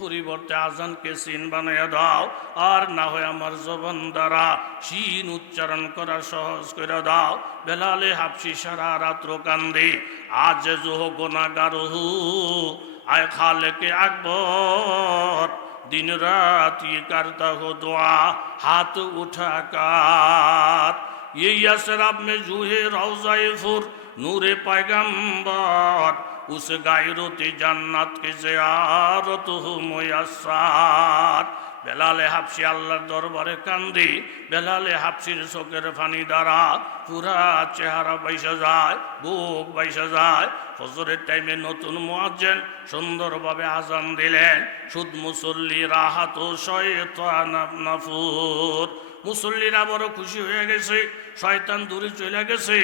পরিবর্তে আজানকে সিন বানাইয়া দাও আর না হয় আমার জবান দ্বারা সিন উচ্চারণ করা সহজ করে দাও বেলালে হাফসি সারা রাত্র কান্দে আজ জোহ গোনাগার হু আয় খালেকে আকবর দিন রাত ये करता हो दुआ हाथ उठा कर ये यसरब में जूहे रोजाए फुर नूरे पैगंबर उस गायरत जन्नत के जियारत हो मुयस्सार বেলালে হাফসি আল্লাহর দরবারে কান্দি বেলালে হাফসির চোখের ফানি দ্বারা পুরা চেহারা বাইসা যায় বুক বাইসা যায় ফজরের টাইমে নতুন মুয়াজ্জেন সুন্দরভাবে আজান দিলেন সুদ মুসল্লি রাহাত শয়তান নাফুর মুসল্লিরা বড় খুশি হয়ে গেছে শয়তান দূরে চলে গেছে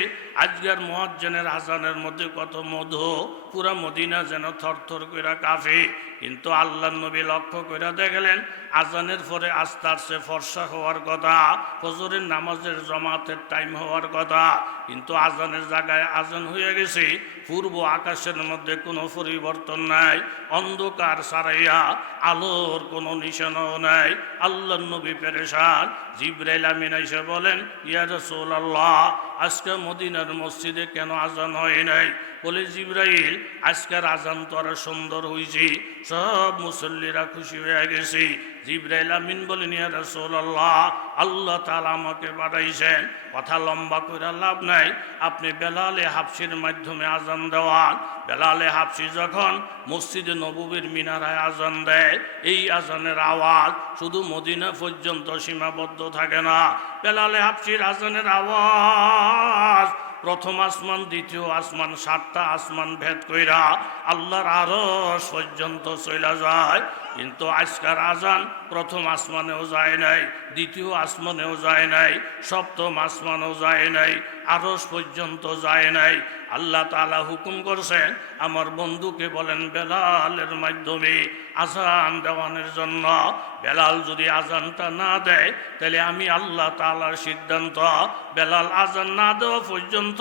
আজকের মহাজ্জনের আজানের মধ্যে কত মধু, পুরা মদিনা যেন থরথর করে কাফে কিন্তু আল্লাহ নবী লক্ষ্য করে দেখলেন, আজানের পরে আস্তে আস্তে ফর্সা হওয়ার কথা, ফজরের নামাজের জমাতের টাইম হওয়ার কথা। কিন্তু আজানের জায়গায় আজান হয়ে গেছে, পূর্ব আকাশের মধ্যে কোনো পরিবর্তন নাই, অন্ধকার সারাইয়া আলোর কোনো নিশানাও নাই। আল্লাহ নবী পেরেশান জিব্রাইল আমিন এসে বলেন, ইয়া রাসূলুল্লাহ, আজকে মদিনার মসজিদে কেন আজান হয় নাই? বলে জিব্রাইল, আজকের আজান তো আরও সুন্দর হয়েছে সব মুসল্লিরা খুশি হয়ে গেছে। জিব্রাইল আমিন বলেন, ইয়া রাসূলুল্লাহ, আল্লাহ তাআলা আমাকে পাঠাইছেন কথা লম্বা করে লাভ নাই। আপনি বেলালে হাফসির মাধ্যমে আজান দেওয়ান। বেলালে হাফসি যখন মসজিদে নববীর মিনারায় আজান দেয়, এই আজানের আওয়াজ শুধু মদিনা পর্যন্ত সীমাবদ্ধ থাকে না। বেলালে হাফসির আজানের আওয়াজ প্রথম আসমান, দ্বিতীয় আসমান, সাতটা আসমান ভেদ কইরা আল্লাহর আরও পর্যন্ত চলা যায়। কিন্তু আজকার আজান প্রথম আসমানেও যায় নাই, দ্বিতীয় আসমানেও যায় নাই, সপ্তম আসমানেও যায় নাই আরস পর্যন্ত যায় নাই। আল্লাহ তালা হুকুম করছেন, আমার বন্ধুকে বলেন, বেলালের মাধ্যমে আজান দেওয়ানের জন্য। বেলাল যদি আজানটা না দেয়, তাহলে আমি আল্লাহ তালার সিদ্ধান্ত, বেলাল আজান না দেওয়া পর্যন্ত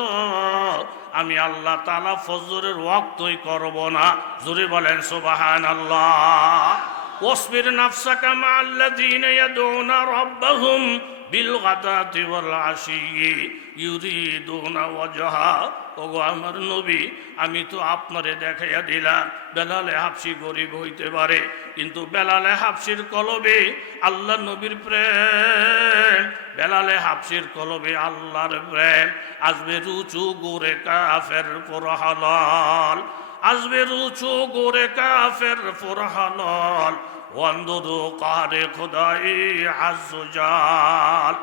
আমি আল্লাহ তালা ফজরের ওয়াক্তই করব না। জুড়ে বলেন সুবাহান আল্লাহ ওসবির নাফসাকা আল্লাহ দিন রব্বাহুম আমার নবী, আমি তো আপনারে দেখাইয়া দিলাম, বেলালে হাফসি গরিব হইতে পারে। কিন্তু বেলালে হাফসির কলবে আল্লাহ নবীর প্রেম। বেলালে হাফসির কলবে আল্লাহর প্রেম। আসবে রুচু গোরে কাফের ফোরহালাল। আসবে রুচু গোরে কাফের ফোরহালাল। ওয়ান্দুদু কারে খোদাই আজজাল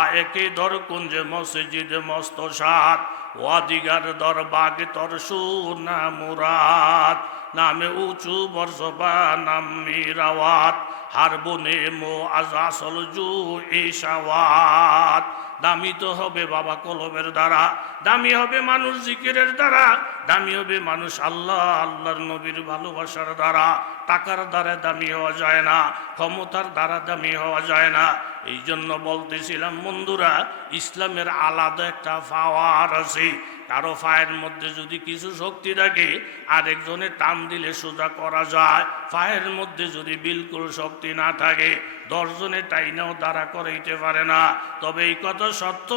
আয়েকে দর কুঞ্জে মসজিদ মস্ত সাত ওয়াদিগার দর বাগে তর সুনা মুরাদ। নামে উঁচু বর্ষবা নাম মিরাওয়াত হারবনে মো আজ আসল জু ইশাওয়াত দামি তো হবে বাবা কলবের দ্বারা, দামি হবে মানুষ জিকিরের দ্বারা দামি হবে মানুষ আল্লাহ, আল্লাহর নবীর ভালোবাসার দ্বারা। টাকার দ্বারা দামি হওয়া যায় না, ক্ষমতার দ্বারা দামি হওয়া যায় না। এই জন্য বলতেছিলাম, বন্ধুরা, ইসলামের আলাদা একটা পাওয়ার আছে। কারও ফায়ের মধ্যে যদি কিছু শক্তি থাকে আরেকজনের টান দিলে সোজা করা যায়। ফায়ের মধ্যে যদি বিলকুল শক্তি না থাকে দশজনের টাইনেও দ্বারা করাইতে পারে না। তবে এই কথা সত্য,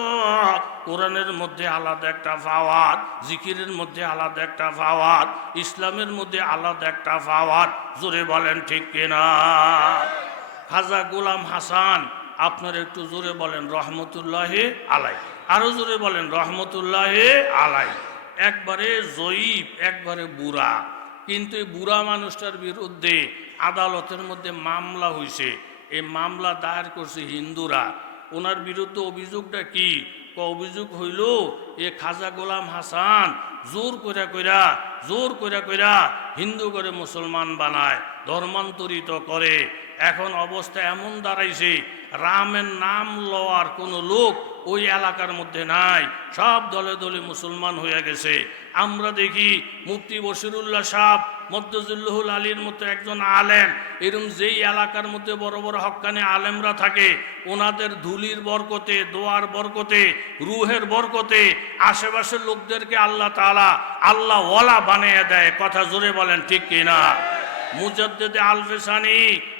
কোরআনের মধ্যে আলাদা একটা ফাওয়ার জিকিরের মধ্যে আলাদা একটা ফাওয়ার ইসলামের মধ্যে আলাদা একটা ফাওয়ার জোরে বলেন ঠিক কিনা? খাজা গোলাম হাসান, আপনার একটু জোরে বলেন, রহমতুল্লাহে আলাই। আরও জোরে বলেন, রহমতুল্লাহে আলাই। একবারে জয়ীব, একবারে বুড়া। কিন্তু এই বুড়া মানুষটার বিরুদ্ধে আদালতের মধ্যে মামলা হয়েছে এই মামলা দায়ের করছে হিন্দুরা। ওনার বিরুদ্ধে অভিযোগটা ক অভিযোগ হইল, এ খাজা গোলাম হাসান জোর কইরা কইরা, জোর কইরা কইরা হিন্দু করে মুসলমান বানায়, ধর্মান্তরিত করে। এখন অবস্থা এমন দাঁড়াইছে, রামের নাম লওয়ার কোনো লোক ওই এলাকার মধ্যে নাই, সব দলে দলে মুসলমান হয়ে গেছে। আমরা দেখি মুফতি বসিরুল্লাহ সাহ মদ্দজুল্লাহুল আলীর মতো একজন আলেম। এরম যেই এলাকার মধ্যে বড় বড় হক্কানে আলেমরা থাকে, ওনাদের ধুলির বরকতে, দোয়ার বরকতে, রুহের বরকতে আশেপাশের লোকদেরকে আল্লাহ তালা আল্লাহ ওয়ালা বানিয়ে দেয়। কথা জোরে বলেন, ঠিক কিনা মুজদ্দেদে আলফেসানি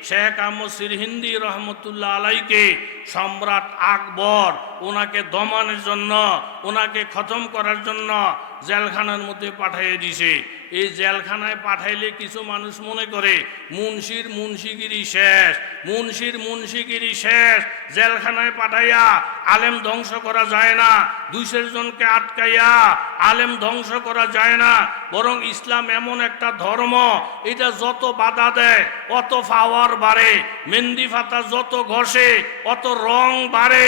শেখ আমসির হিন্দি রহমতুল্লাহ আলাইকে সম্রাট আকবর ওনাকে দমানের জন্য, ওনাকে খতম করার জন্য জেলখানার মধ্যে পাঠাইয়ে দিছে। এই জেলখানায় পাঠাইলে কিছু মানুষ মনে করে, মুন্সির মুন্সিগিরি শেষ, মুন্সির মুন্সিগিরি শেষ, জেলখানায় পাঠাইয়া আলেম ধ্বংস করা যায় না দুইশো জনকে আটকাইয়া আলেম ধ্বংস করা যায় না, বরং ইসলাম এমন একটা ধর্ম, এটা যত বাধা দেয়, অত পাওয়ার বাড়ে, মেহেন্দি ফাতা যত ঘষে, অত রং বাড়ে,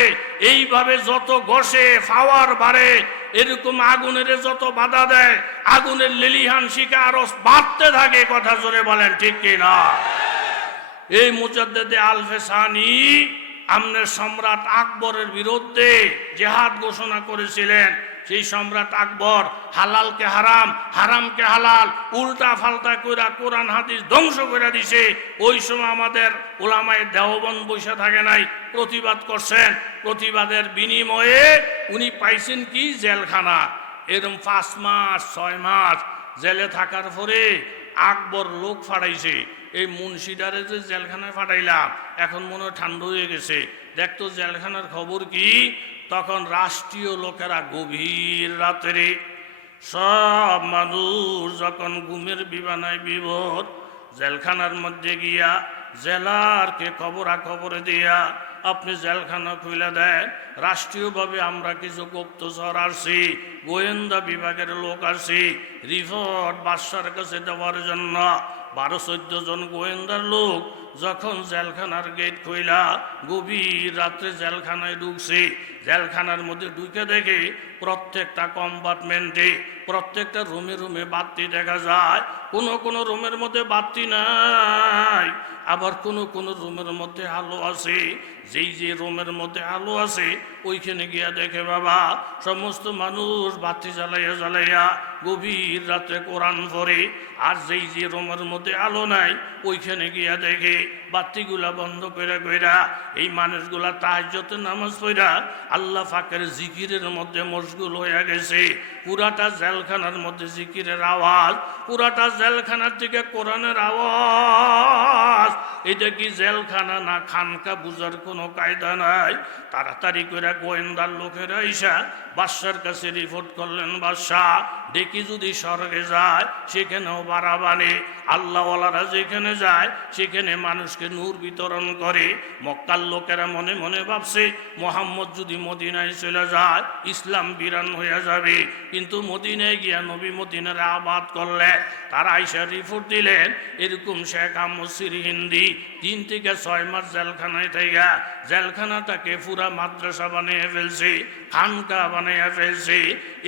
এইভাবে যত ঘষে পাওয়ার বাড়ে এরকম আগুনের যত বাধা দেয়, আগুনের লিলিহান শিকা আরও বাড়তে থাকে কথা জোরে বলেন, ঠিক কিনা এই মুজাদ্দেদে আলফেসানি আমনের সম্রাট আকবরের বিরুদ্ধে জেহাদ ঘোষণা করেছিলেন। সেই সম্রাট আকবর, হালালকে হারাম, হারামকে হালাল, উল্টা ফাল্টা কইরা কোরআন, হাদিস ধ্বংস করে দিছে, ওই সময় আমাদের ওলামায় দেহবন বসে থাকে নাই, প্রতিবাদ করছেন। প্রতিবাদের বিনিময়ে উনি পাইছেন কি? জেলখানা। এরম পাঁচ মাস, ছয় মাস জেলে থাকার পরে আকবর লোক ফাটাইছে এই মুন্সিডারে যে জেলখানায় ফাটাইলাম, এখন মনে হয় ঠান্ডা হয়ে গেছে। দেখতো জেলখানার খবর কি? তখন রাষ্ট্রীয় লোকেরা গভীর রাত্রে সব মানুষ যখন ঘুমের বিবানায় বিভোর, জেলখানার মধ্যে গিয়া জেলারকে খবরা খবরে দিয়া, আপনি জেলখানা খুলে দেন, রাষ্ট্রীয়ভাবে আমরা কিছু গুপ্তচর আসছি গোয়েন্দা বিভাগের লোক আসছি রিপোর্ট বাদশার কাছে দেওয়ার জন্য বারো চোদ্দ জন গোয়েন্দার লোক যখন জেলখানার গেট খুইলা, গভীর রাত্রে জেলখানায় ঢুকছে জেলখানার মধ্যে ঢুকে দেখে প্রত্যেকটা কম্পার্টমেন্টে প্রত্যেকটা রুমে রুমে বাতি দেখা যায়। কোনো কোনো রুমের মধ্যে বাতি নাই। আবার কোনো কোনো রুমের মধ্যে আলো আছে। যেই যে রুমের মধ্যে আলো আছে, ওইখানে গিয়া দেখে বাবা, সমস্ত মানুষ বাতি জ্বালাইয়া জ্বালাইয়া গভীর রাতে কোরআন পড়ে। আর যেই যে রুমের মধ্যে আলো নাই, ওইখানে গিয়া দেখে বাতিগুলা বন্ধ করে কইরা, এই মানুষগুলা তাহাজ্যতে নামাজ পড়া, আল্লাহ ফাকের জিকিরের মধ্যে মশগুল হয়ে গেছে। পুরাটা জেলখানার মধ্যে জিকিরের আওয়াজ, পুরাটা জেলখানার থেকে কোরআনের আওয়াজ। এটা কি জেলখানা না খানকা বুঝার কোনো কায়দা নাই? তাড়াতাড়ি করে গোয়েন্দার লোকেরা ইসা বাদশার কাছে রিপোর্ট করলেন, বাদশাহ ডেকে যদি স্বর্গে যায়, সেখানেও বাড়াবানে আল্লাহওয়ালারা যেখানে যায়, সেখানে মানুষকে নূর বিতরণ করে। মক্কার লোকেরা মনে মনে ভাবছে, মোহাম্মদ যদি মদিনায় চলে যায়, ইসলাম বিরান হয়ে যাবে। কিন্তু মদিনায় গিয়া নবী মদিনার আবাদ করলেন তারা আইসা রিপোর্ট দিলেন, এরকম শেখ আমসির হিন্দি তিন থেকে ছয় মাস জেলখানায় থেকে জেলখানাটাকে পুরা মাদ্রাসা বানিয়ে ফেলছে, খানকা বানিয়ে ফেলছে।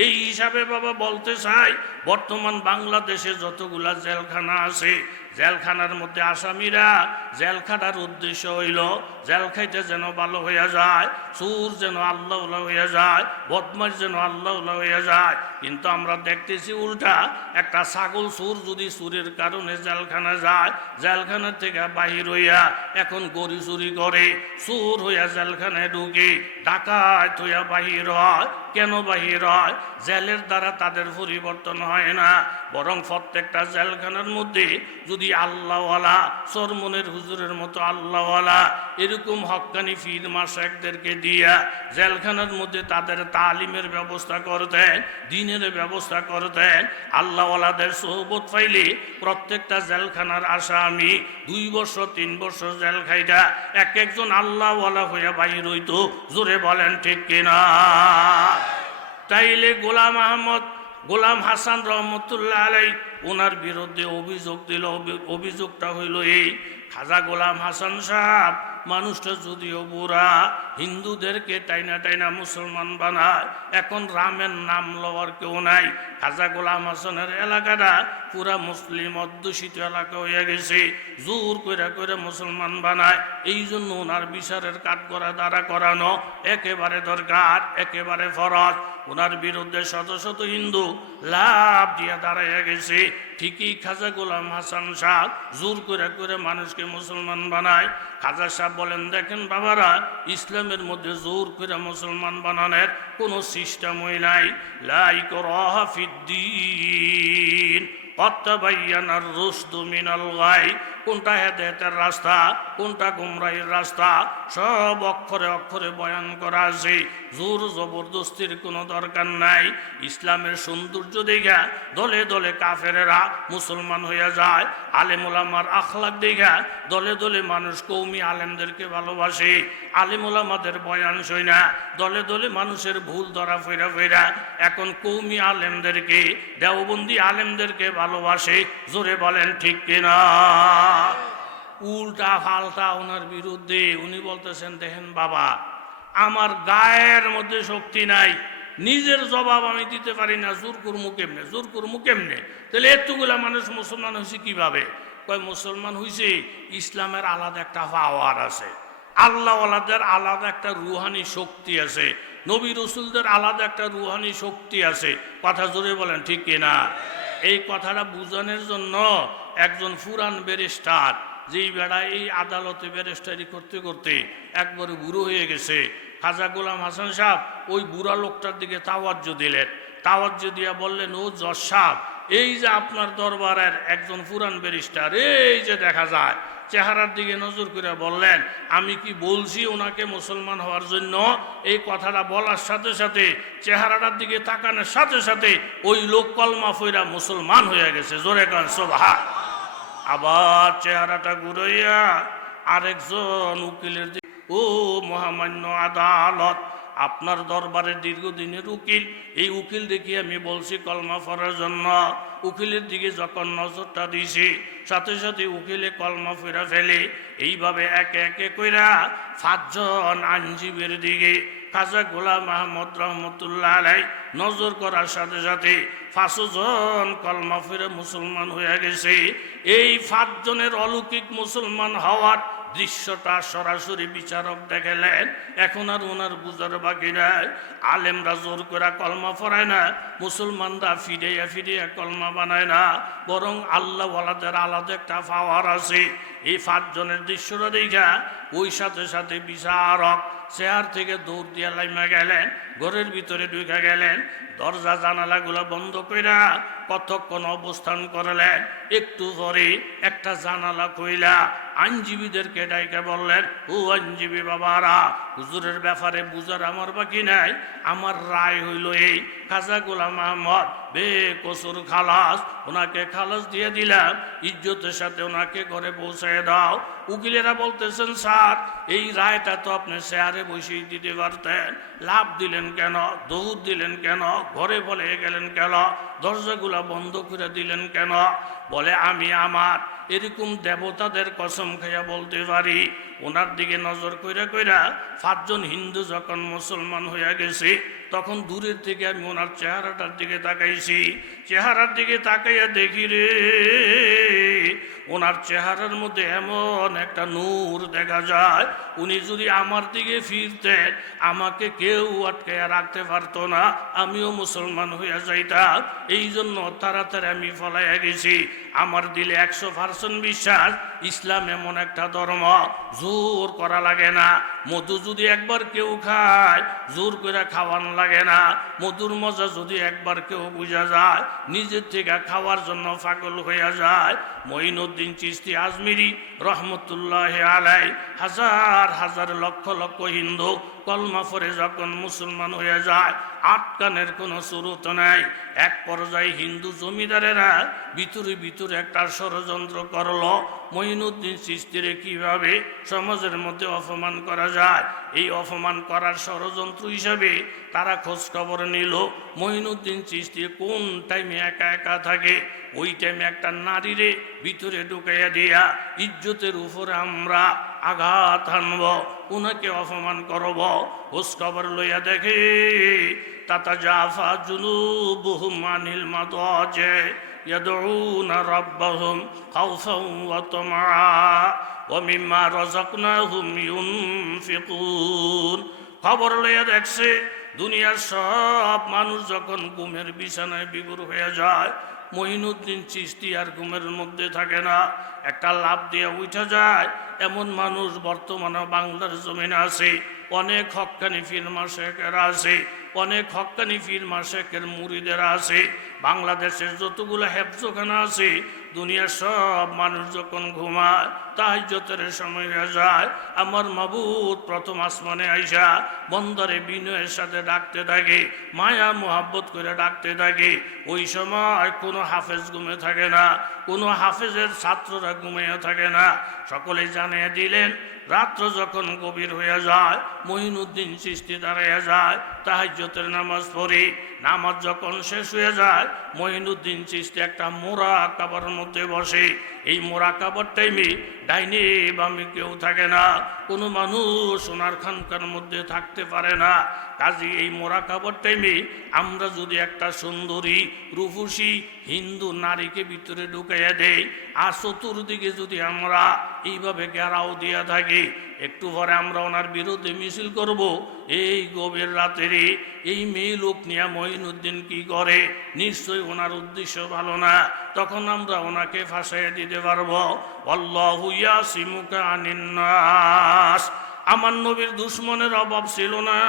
এই হিসাবে বাবা বলতে চাই। বর্তমান বাংলাদেশে যতগুলা জেলখানা আছে, জেলখানার মধ্যে আসামিরা জেল খাটার উদ্দেশ্য হইল, জেল খাইতে যেন ভালো হইয়া যায় সুর যেন আল্লাহ হইয়া যায় বদমাস যেন আল্লাহ হইয়া যায়। কিন্তু আমরা দেখতেছি উল্টা, একটা ছাগল সুর যদি সুরের কারণে জেলখানা যায়, জেলখানা থেকে বাহির হইয়া এখন গড়ি চুরি করে সুর হইয়া জেলখানায় ঢুকে, ডাকাত হইয়া বাহির হয়। কেন বাহির হয়? জেলের দ্বারা তাদের পরিবর্তন হয় না। বরং প্রত্যেকটা জেলখানার মধ্যে যদি আল্লাহওয়ালা, সরমনের হুজুরের মতো আল্লাহওয়ালা এরকম হক্কানি ফির মাসাকদেরকে দিয়া জেলখানার মধ্যে তাদের তালিমের ব্যবস্থা করতেন, দিনের ব্যবস্থা করতেন, আল্লাহওয়ালাদের সোহবত পাইলে প্রত্যেকটা জেলখানার আসামি দুই বছর, তিন বছর জেল খাইটা এক একজন আল্লাহওয়ালা হইয়া বাহির হইতো। জোরে বলেন ঠিক কিনা? তাইলে গোলাম আহমদ, গোলাম হাসান রহমতুল্লাহ আলাই ওনার বিরুদ্ধে অভিযোগ দিল অভিযোগটা হইল এই, খাজা গোলাম হাসান সাহেব মানুষটা যদিও বুড়া, হিন্দুদেরকে টাইনা টাইনা মুসলমান বানায়, এখন রামের নাম লওয়ার কেউ নাই। খাজা গোলাম হাসানের এলাকাটা পুরা মুসলিম অধ্যুষিত এলাকা হয়ে গেছে। জোর কইরা কইরা মুসলমান বানায়। এই জন্য ওনার বিচারের কাঠ করা দ্বারা করানো একেবারে দরকার, একেবারে ফরজ। ওনার বিরুদ্ধে শত শত হিন্দু লাভ দিয়া দাঁড়াইয়া গেছে। ঠিকই খাজা গোলাম হাসান শাহ জোর করে করে মানুষকে মুসলমান বানায়। খাজা সাহেব বলেন, দেখেন বাবারা, ইসলামের মধ্যে জোর করে মুসলমান বানানোর কোনো সিস্টেমই নাই। লাইক রহাফিদ্দিন কত্তাবাইয়ানার রুশদু মিনাল গাই কোনটা হেদায়েতের রাস্তা, কোনটা গুমরাহির রাস্তা, সব অক্ষরে অক্ষরে বয়ান করা আছে। জোর জবরদস্তির কোনো দরকার নাই। ইসলামের সৌন্দর্য দেখা দলে দলে কাফেরেরা মুসলমান হইয়া যায় আলেমুলামার আখলাক দেখা দলে দলে মানুষ কৌমি আলেমদেরকে ভালোবাসে। আলেমুলামাদের বয়ান সই না দলে দলে মানুষের ভুল ধরা ফেরা ফেরা এখন কৌমি আলেমদেরকে, দেওবন্দি আলেমদেরকে ভালোবাসে। জোরে বলেন, ঠিক কিনা? উল্টা ফালটা ওনার বিরুদ্ধে উনি বলতেছেন, দেখেন বাবা, আমার গায়ের মধ্যে শক্তি নাই, নিজের জবাব আমি দিতে পারি না, জোর করমু কেমনে, জোর করমু কেমনে? তাহলে এতগুলা মানুষ মুসলমান হয়েছে কীভাবে? কয়, মুসলমান হয়েছে ইসলামের আলাদা একটা পাওয়ার আছে, আল্লাহওয়ালাদের আলাদা একটা রুহানি শক্তি আছে, নবী রসুলদের আলাদা একটা রুহানি শক্তি আছে। কথা জোরে বলেন, ঠিক কিনা? এই কথাটা বুঝানোর জন্য একজন ফুরান ব্যারিস্টার, যেই বেড়া এই আদালতে ব্যারিস্টারি করতে করতে একবারে বুড়ো হয়ে গেছে। খাজা গোলাম হাসান সাহেব ওই বুড়া লোকটার দিকে তাওয়াজ্য দিলেন। তাওয়াজ্য দিয়া বললেন, ও জজ সাহেব, এই যে আপনার দরবারের একজন পুরান ব্যারিস্টার, এই যে দেখা যায়, চেহারার দিকে নজর করে বললেন, আমি কি বলছি ওনাকে মুসলমান হওয়ার জন্য? এই কথাটা বলার সাথে সাথে, চেহারাটার দিকে তাকানোর সাথে সাথে ওই লোক কলমা ফইরা মুসলমান হয়ে গেছে। জোরে কান সোভা আবার চেহারাটা ঘুরাইয়া আরেকজন উকিলের ও মহামান্য আদালত আপনার দরবারের দীর্ঘদিনের উকিল, এই উকিল দেখি আমি বলছি, কলমা ফেরার জন্য। উকিলের দিকে যখন নজরটা দিছি, সাথে সাথে উকিলে কলমা ফেরা ফেলে, এইভাবে একে একে কইরা পাঁচজন আইনজীবীর দিকে, খাজা গোলাম মাহমুদ রহমতুল্লাহ আলাই নজর করার সাথে সাথে পাঁচজন কলমা ফিরে মুসলমান হয়ে গেছে। এই পাঁচজনের অলৌকিক মুসলমান হওয়ার দৃশ্যটা সরাসরি বিচারক দেখালেন এখন আর ওনার বুঝার বাকি নাই। আলেমরা জোর করে কলমা ফরায় না, মুসলমানরা ফিরিয়া ফিরিয়া কলমা বানায় না। বরং আল্লাহ ওয়ালাদের আলাদা একটা পাওয়ার আছে। এই পাঁচজনের দৃশ্যটা দেখা, ওই সাথে সাথে বিচারক চেয়ার থেকে দৌড় দিয়া লাইমা গেলেন, ঘরের ভিতরে ঢুকে গেলেন, দরজা জানালাগুলো বন্ধ কইরা কতক্ষণ অবস্থান করলেন, একটু পরে একটা জানালা কইলা আইনজীবীদেরকে ডাইকে বললেন, ও আইনজীবী বাবারা হুজুরের ব্যাপারে বুঝার আমার বাকি নাই। আমার রায় হইল এই, খাজা গোলাম আহমদ বে কসুর খালাস, ওনাকে খালাস দিয়ে দিলাম, ইজ্জতের সাথে ওনাকে ঘরে পৌঁছে দাও। উকিলেরা বলতেছেন, স্যার, এই রায়টা তো আপনি শেয়ারে বসেই দিতে পারতেন। লাভ দিলেন কেন? দৌড় দিলেন কেন? ঘরে বলে গেলেন কেন? দরজাগুলা বন্ধ করে দিলেন কেন? বলে, আমি আমার এরকম দেবতাদের কসম খাইয়া বলতে পারি, ওনার দিকে নজর কইরা কইরা পাঁচজন হিন্দু যখন মুসলমান হইয়া গেছে, তখন দূরের থেকে আমি ওনার চেহারাটার দিকে তাকাইছি। চেহারার দিকে তাকাইয়া দেখি রে ওনার চেহারার মধ্যে এমন একটা নূর দেখা যায়, উনি যদি আমার দিকে ফিরতেন, আমাকে কেউ আটকে রাখতে পারতো না, আমিও মুসলমান হইয়া যাইতাম। এই জন্য তাড়াতাড়ি আমি ফলাইয়া গেছি। আমার দিলে একশো পার্সেন্ট বিশ্বাস ইসলাম এমন একটা ধর্ম, জোর করা লাগে না। মধু যদি একবার কেউ খায়, জোর করে খাওয়ান লাগে না। মধুর মজা যদি একবার কেউ বুঝা যায়, নিজের থেকে খাওয়ার জন্য পাগল হইয়া যায়। মঈনুদ্দিন চিস্তি আজমিরি রহমতুল্লাহ আলাই হাজার হাজার লক্ষ লক্ষ হিন্দু কলমা পরে যখন মুসলমান হয়ে যায় আটকানের কোনো সুরত নাই। এক পর্যায়ে হিন্দু জমিদারেরা ভিতরে ভিতরে একটা ষড়যন্ত্র করল। মঈনুদ্দিন চিস্তিরে কীভাবে সমাজের মধ্যে অপমান করা যায়? এই অপমান করার ষড়যন্ত্র হিসাবে তারা খোঁজ খবর নিল। মঈনুদ্দিন চিস্তি কোন টাইমে একা একা থাকে? ওই টাইমে একটা নারীরে ভিতরে ঢুকাইয়া দিয়া ইজ্জতের উপরে আমরা আঘাত হানব, উনাকে অপমান করব। খোঁজ খবর লইয়া দেখে তাতা জাফা জুলু জুনুবুহুম আনিল মাদাজে। يدعون ربهم خوفا وطمعا ومما رزقناهم ينفقون খবর লইয়া দেখছে দুনিয়ার সব মানুষ যখন ঘুমের বিছানায় বিগুর হয়ে যায় মহিনুদ্দিন চিস্তি আর ঘুমের মধ্যে থাকে না একটা লাভ দিয়ে উঠে যায় এমন মানুষ বর্তমানে বাংলার জমিনে আছে অনেক হক্কানি ফিল্মা শেখেরা আছে, অনেক হক্কানি ফিল্মা শেখের মুড়িদেরা আছে। বাংলাদেশের যতগুলো হেফজোখানা আছে, দুনিয়ার সব মানুষ যখন ঘুমায় তাই যতের সময় যায়, আমার মাবুদ প্রথম আসমানে আইসা বন্দরে বিনয়ের সাথে ডাকতে থাকে, মায়া মোহাব্বত করে ডাকতে থাকে। ওই সময় কোনো হাফেজ ঘুমে থাকে না, কোনো হাফেজের ছাত্ররা ঘুমিয়ে থাকে না। সকলে জানিয়ে দিলেন রাত্র যখন গভীর হয়ে যায়, মহিনুদ্দিন সৃষ্টি দাঁড়াইয়া যায়, তাহাজ্যতের নামাজ পড়ি। নামাজ যখন শেষ হয়ে যায়, মহিনুদ্দিন সৃষ্টি একটা মোরা কাবার মধ্যে বসে। এই মোরা কাবার টাইমে ডাইনি বামে কেউ থাকে না। কোনো মানুষ সোনার খানকার মধ্যে থাকতে পারে না। কাজে এই মোরা কাবার টাইমে আমরা যদি একটা সুন্দরী, রূপসী, হিন্দু নারীকে ভিতরে ঢুকাইয়া দেই, আর চতুর্দিকে যদি আমরা এইভাবে গেরাও দিয়া থাকি একটু পরে আমরা ওনার বিরুদ্ধে মিছিল করব। এই গভীর রাতেরই এই মেয়ে লোক নিয়ে মঈনুদ্দিন কি করে? নিশ্চয়ই ওনার উদ্দেশ্য ভালো না। তখন আমরা ওনাকে ফাঁসাইয়া দিতে পারব। অল্লাহ সিমুকা আনিন্নাস আমার নবীর দুশ্মনের অভাব ছিল না।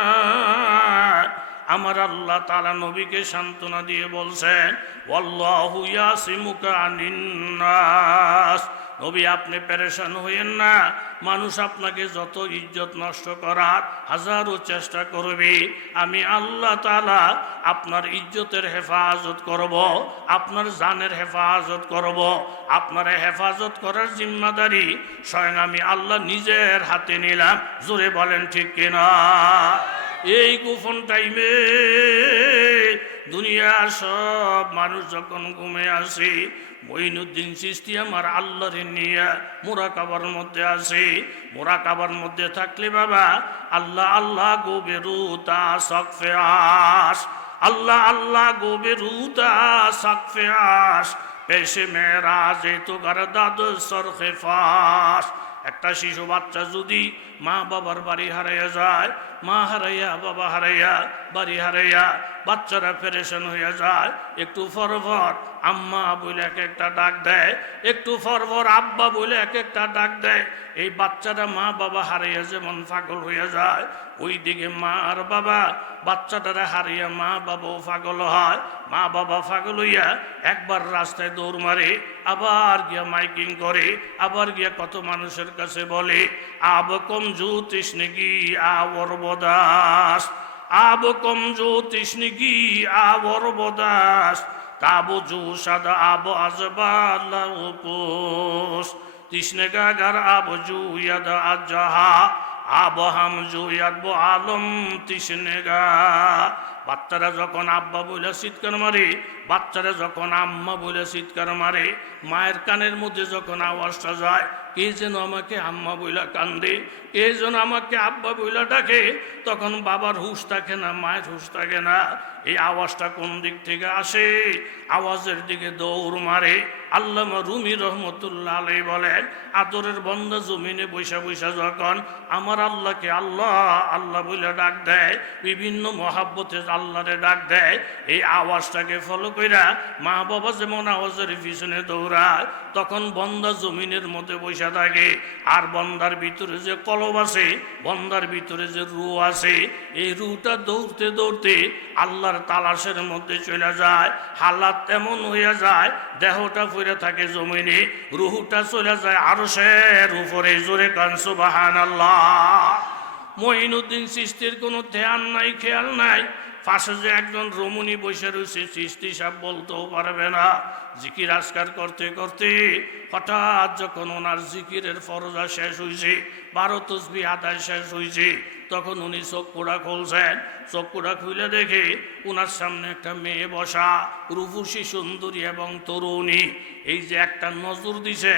আমার আল্লাহ তালা নবীকে সান্ত্বনা দিয়ে বলছেন অল্লাহু ইয়াসিমুকা আনিন্নাস নবী, আপনি পেরেশান হইয়েন না। মানুষ আপনাকে যত ইজ্জত নষ্ট করার হাজারো চেষ্টা করবে। আমি আল্লাহ তালা আপনার ইজ্জতের হেফাজত করব, আপনার জানের হেফাজত করব। আপনার হেফাজত করার জিম্মাদারি স্বয়ং আমি আল্লাহ নিজের হাতে নিলাম। জোরে বলেন ঠিক কিনা? এই গোপন টাইমে দুনিয়ার সব মানুষ যখন ঘুমে আসে, মঈনুদ্দিন চিস্তি আমার আল্লাহরে নিয়ে মোরা কাবার মধ্যে আসে। মোরা কাবার মধ্যে থাকলে বাবা, আল্লাহ আল্লাহ গোবেরু তা সকফে আস আল্লাহ আল্লাহ গোবেরু তা সকফে আস পেশে মেয়েরা যে তো গার দাদ সরফে ফাস। একটা শিশু বাচ্চা যদি মা বাবার বাড়ি হারাইয়া যায়, মা হারাইয়া, বাবা হারাইয়া, বাড়ি হারাইয়া, বাচ্চারা ফেরেশন হইয়া যায়, একটু ফরফর আম্মা বলে এক একটা ডাক দেয়, একটু ফরফর আব্বা বলে এক একটা ডাক দেয়, এই বাচ্চারা মা বাবা হারাইয়া যেমন পাগল হইয়া যায় ওই দিকে মা আর বাবা, বাচ্চাটারা হারিয়া মা বাবাও পাগল হয়, মা বাবা পাগল হইয়া একবার রাস্তায় দৌড় মারে, আবার গিয়া মাইকিং করে, আবার গিয়া কত মানুষের কাছে বলে, আব কম জ্যোতিষ নাকি আবর বদাস আব কম জ্যোতিষ আবর বদাস তাবো জু সাদা আব আজবালা উপোস তৃষ্ণে গাগার আব জু আজহা, আব হাম জু আলম তৃষ্ণে গা। বাচ্চারা যখন আব্বা বলে চিৎকার মারে, বাচ্চারা যখন আম্মা বলে চিৎকার মারে, মায়ের কানের মধ্যে যখন আওয়াজটা যায় কে যেন আমাকে আম্মা বইলা কান্দে কে যেন আমাকে আব্বা বইলা ডাকে, তখন বাবার হুশ থাকে না, মায়ের হুশ থাকে না। এই আওয়াজটা কোন দিক থেকে আসে? আওয়াজের দিকে দৌড় মারে। আল্লামা রুমি রহমতুল্লাহ আলাই বলেন, আদরের বন্ধা জমিনে বৈশা বৈশা যখন আমার আল্লাহকে আল্লাহ আল্লাহ বলে ডাক দেয়, বিভিন্ন মহাব্বতে আল্লাহরে ডাক দেয়, এই আওয়াজটাকে ফলো কইরা মা বাবা যেমন আওয়াজের পিছনে দৌড়ায়, তখন বন্দা জমিনের মধ্যে বৈশা থাকে। আর বন্দার ভিতরে যে কলব আছে, বন্দার ভিতরে যে রু আছে, এই রুটা দৌড়তে দৌড়তে আল্লাহর তালাশের মধ্যে চলে যায়, হালাত তেমন হইয়া যায়, দেহটা ফিরে থাকে জমিনে, রুহুটা চলে যায় আরও সের উপরে। জোরে কানসু বাহান আল্লাহ মঈনুদ্দিন সৃষ্টির কোনো ধ্যান নাই, খেয়াল নাই। পাশে যে একজন রমণী বসে রয়েছে, সৃষ্টি সাহেব বলতেও পারবে না। জিকির আজকার করতে করতে, হঠাৎ যখন ওনার জিকিরের ফরজা শেষ হয়েছে বারো তসবি আদায় শেষ হয়েছে তখন উনি চোখ পোড়া খুলছেন, চোখ পোড়া খুলে দেখে ওনার সামনে একটা মেয়ে বসা রূপসী সুন্দরী এবং তরুণী। এই যে একটা নজর দিছে,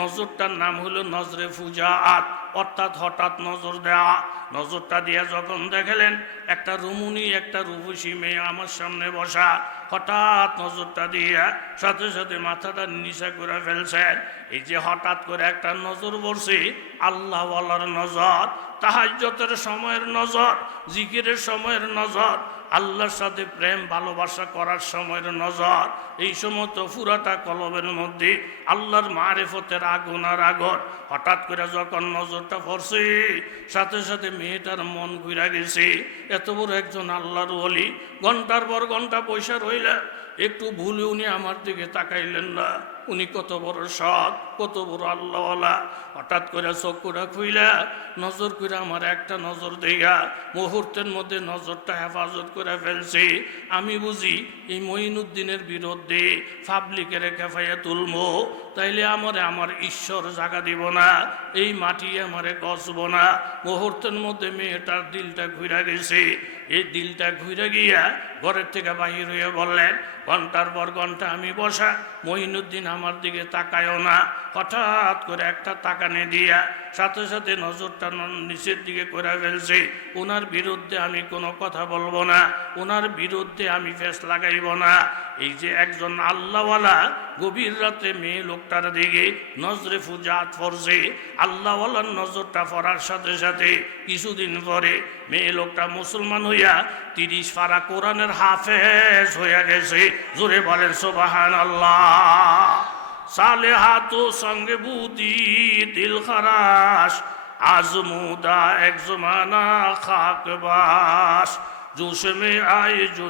নজরটার নাম হলো নজরে ফুজা আত, অর্থাৎ হঠাৎ নজর দেওয়া নজরটা দিয়ে যখন দেখলেন, একটা রুমুনি একটা রূপসী মেয়ে আমার সামনে বসা, হঠাৎ নজরটা দিয়ে সাথে সাথে মাথাটা নিচা করে ফেলছেন। এই যে হঠাৎ করে একটা নজর পড়ছে, আল্লাহওয়ালার নজর তাহাজ্যতের সময়ের নজর, জিকিরের সময়ের নজর, আল্লাহর সাথে প্রেম, ভালোবাসা করার সময়ের নজর, এই সমস্ত ফুরাটা কলবের মধ্যে আল্লাহর মারেফতের আগুন আর আগর। হঠাৎ করে যখন নজরটা পড়ছে, সাথে সাথে মেয়েটার মন ঘুরা গেছে। এত বড় একজন আল্লাহর ওলি, ঘণ্টার পর ঘণ্টা পয়সা রইলেন একটু ভুলে উনি আমার দিকে তাকাইলেন না। উনি কত বড় সৎ, কত বড় আল্লাহওয়ালা। হঠাৎ করে চক্ষুটা খুইলা, নজর করে আমার একটা নজর দেয়া মুহূর্তের মধ্যে নজরটা হেফাজত করে ফেলছি। আমি বুঝি এই মঈনুদ্দিনের বিরুদ্ধে পাবলিকের খেফাইয়া তুলবো তাইলে আমারে আমার ঈশ্বর জাগা দিব না, এই মাটি আমারে গছব না। মুহূর্তের মধ্যে মেয়েটার দিলটা ঘুরে গেছে। এই দিলটা ঘুরে গিয়া ঘরের থেকে বাহির হয়ে বললেন, ঘণ্টার পর ঘণ্টা আমি বসা মহিনুদ্দিন আমার দিকে তাকায়ও না। হঠাৎ করে একটা তাকানে দিয়া সাথে সাথে নজরটা নিচের দিকে করে ফেলছে। ওনার বিরুদ্ধে আমি কোনো কথা বলব না। ওনার বিরুদ্ধে আমি ফেস লাগাইব না। এই যে একজন আল্লাহওয়ালা গভীর রাতে মেয়ে লোকটার দিকে নজরে ফুজাত পড়ছে। আল্লাহওয়ালার নজরটা পড়ার সাথে সাথে কিছুদিন পরে মেয়ে লোকটা মুসলমান হইয়া তিরিশ পারা কোরআনের হাফেজ হইয়া গেছে। জোরে বলেন সোবাহান আল্লাহ সালে হাতো সঙ্গে বুদি দিল খারাস আজমুদা এক জমানা খাক বাস। জোশ মে আয়ে জো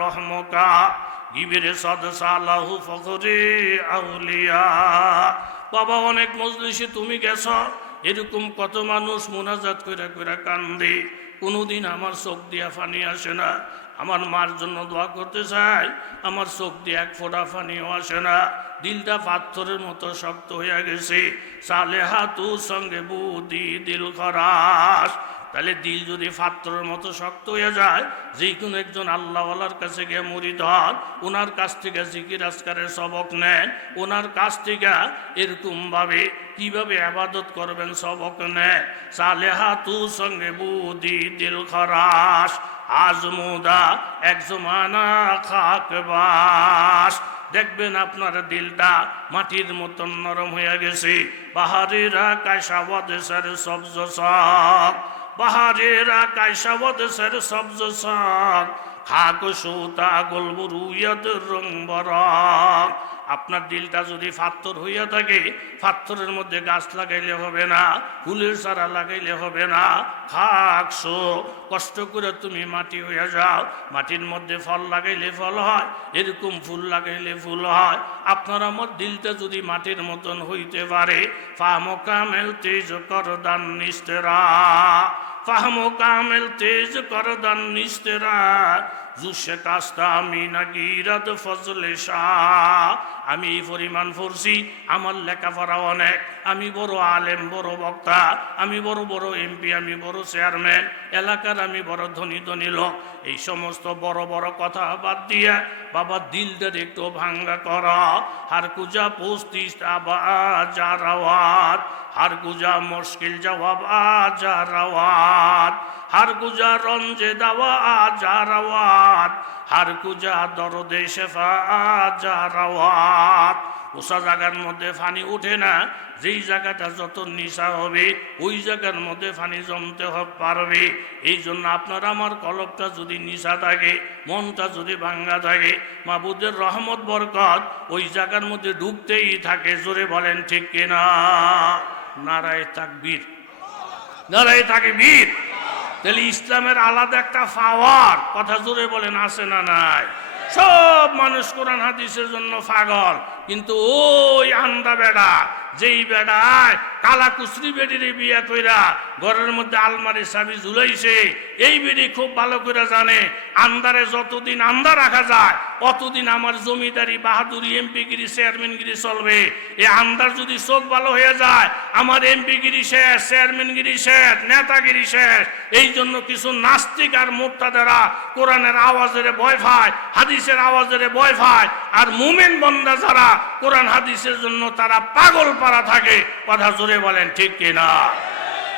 রহমকা গিবিরে সদ সালাহু ফখরে আউলিয়া। বাবা, অনেক মজলিসে তুমি গেছ, এরকম কত মানুষ মোনাজাত করে করে কান্দে। কোনোদিন আমার চোখ দিয়া ফানি আসে না, আমার মার জন্য দোয়া করতে চাই, আমার চোখ দিয়ে এক ফোঁটা ফানিও আসে না। দিলটা পাথরের মতো শক্ত হয়ে গেছে সালে হাতু সঙ্গে বুদি দিল খরাস তাহলে দিল যদি পাথরের মতো শক্ত হয়ে যায়, যে কোনো একজন আল্লাহওয়ালার কাছে গিয়ে মুড়িদ হন ওনার কাছ থেকে জিকির আজকারের সবক নেন ওনার কাছ থেকে এরকমভাবে কীভাবে আবাদত করবেন সবক নেন। সালেহা তু সঙ্গে বুদি দিল খরাস আজমুদা এক জমানা খাক বাস। দেখবেন আপনার দিলটা মাটির মতন নরম হয়ে গেছে পাহাড়িরা কায়সাবদেশের সবজ সব। কায়সাবদেশের সবজ সব খাক সুতা ইয়াদ রং আপনার দিলটা যদি ফাত্তর হইয়া থাকে, ফাত্তরের মধ্যে গাছ লাগাইলে হবে না, ফুলের চারা লাগাইলে হবে না। খাকছো কষ্ট করে তুমি মাটি হইয়া যাও। মাটির মধ্যে ফল লাগাইলে ফল হয়, এরকম ফুল লাগাইলে ফুল হয়। আপনার আমার দিলটা যদি মাটির মতন হইতে পারে ফাহম কামেল তেজ কর দান নিস্তেরা ফাহম কামেল তেজ কর দান নিস্তেরা, জুসে কাস্তা আমি না গিরাদ ফজলে শাহ। আমি পরিমাণ পড়ছি, আমার লেখাপড়া অনেক। আমি বড় আলেম, বড় বক্তা। আমি বড় বড় এমপি, আমি বড় চেয়ারম্যান। এলাকার আমি বড় ধনী ধনী লোক। এই সমস্ত বড় বড় কথা বাদ দিয়ে বাবা দিলটা একটু ভাঙ্গা কর। হার কুজা পস্তিস আবাজারাওয়াত হার কুজা মুশকিল জবাব আজারাওয়াত হার কুজা রঞ্জে দাওয়া আজারাওয়াত হার কুজা দরদে শেফা আজারাওয়াত ওসা জায়গার মধ্যে পানি ওঠে না, যেই জায়গাটা যত নিশা হবে, ওই জায়গার মধ্যে পানি জমতে পারবে। এই জন্য আপনার আমার কলবটা যদি নিশা থাকে, মনটা যদি ভাঙ্গা থাকে, মাবুদের রহমত বরকত ওই জায়গার মধ্যে ঢুকতেই থাকে, জোরে বলেন ঠিক কিনা? নারায় তাকবীর। নারায় তাকবীর। তাহলে ইসলামের আলাদা একটা পাওয়ার। কথা জোরে বলেন, আছে না নাই? সব মানুষ কোরআন হাদিসের জন্য পাগল। কিন্তু ওই আন্দা বেড়া, যেই বেড়ায় কালা কুসরি বেডির বিয়া কইরা ঘরের মধ্যে আলমারি চাবি ঝুলাইছে এই বেডি খুব ভালো করে জানে আন্দারে যতদিন আন্দা রাখা যায়, অতদিন আমার জমিদারি, বাহাদুরি, এমপিগিরি, চেয়ারম্যানগিরি চলবে। এই আন্দার যদি চোখ ভালো হয়ে যায়, আমার এমপিগিরি শেষ, চেয়ারম্যানগিরি শেষ, নেতাগিরি শেষ, এই জন্য কিছু নাস্তিক আর মোর্তাদারা কোরআনের আওয়াজের ভয় পায়, হাদিসের আওয়াজের ভয় পায়, আর মুমেন বন্দা যারা কোরআন হাদিসের জন্য তারা পাগল পারা থাকে। কথা জোরে বলেন, ঠিক কিনা?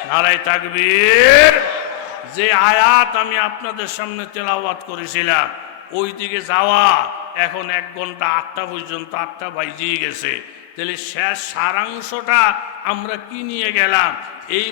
নারাই তাকবীর। যে আয়াত আমি আপনাদের সামনে তেলাওয়াত করেছিলাম ওই দিকে যাওয়া এখন এক ঘণ্টা আটটা পর্যন্ত, আটটা বাজিয়ে গেছে। তাহলে শেষ সারাংশটা আমরা কি নিয়ে গেলাম? এই